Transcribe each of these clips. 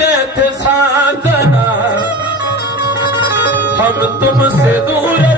कहते थे साजना हम तुमसे दूर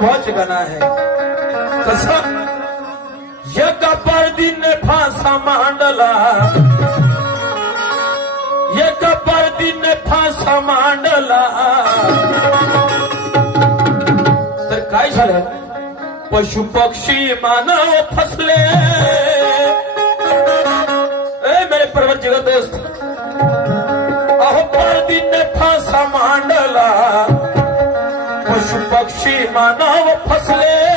भज गना है। कसम आहे पर दिन ने फांसा मांडला। यज्ञ पर दिन ने फांसा मांडला। तर काय झालं? पशु पक्षी मानव फसले। ए मेरे पर्वत जगत दोस्त अहो पारदीने फांसा मांडला। पशु पक्षी मानव फसले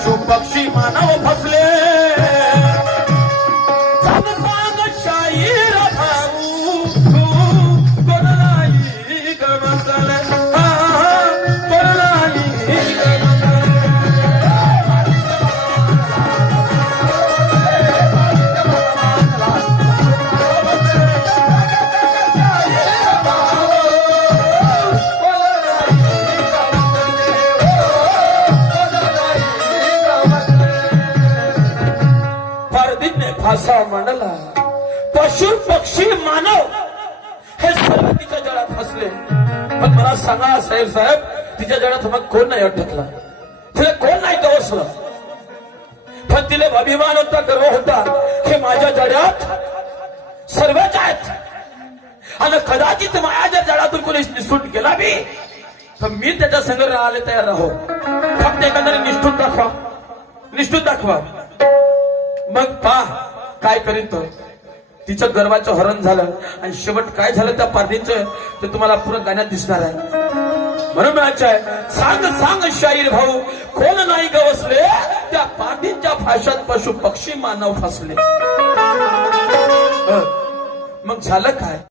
पशु पक्षी मानव फासा मांडला. पशु पक्षी मानव हे सर्व तिच्या जळात फसले. पण मला सांगा साहेब साहेब तिच्या जळात मग कोण नाही अटकला तिला? कोण नाही तवसलं पण तिला अभिमान होता गर्व होता हे माझ्या जड्यात सर्वच आहेत. आणि कदाचित माझ्या जळातून कोणी निसटून गेला बी तर मी त्याच्या संग राहायला तयार राहो. फक्त एखाद्याने निष्ठून दाखवा. निष्ठून दाखवा. मग पा काय करीन तो? तिचं गर्वाचं हरण झालं आणि शेवट काय झालं त्या पार्टीचं ते तुम्हाला पुरं गाण्यात दिसणार आहे. म्हणून म्हणायचं आहे सांग सांग शाहीर भाऊ कोण नाही गवसले? त्या पार्टीच्या भाषात पशु पक्षी मानव फसले. मग झालं काय?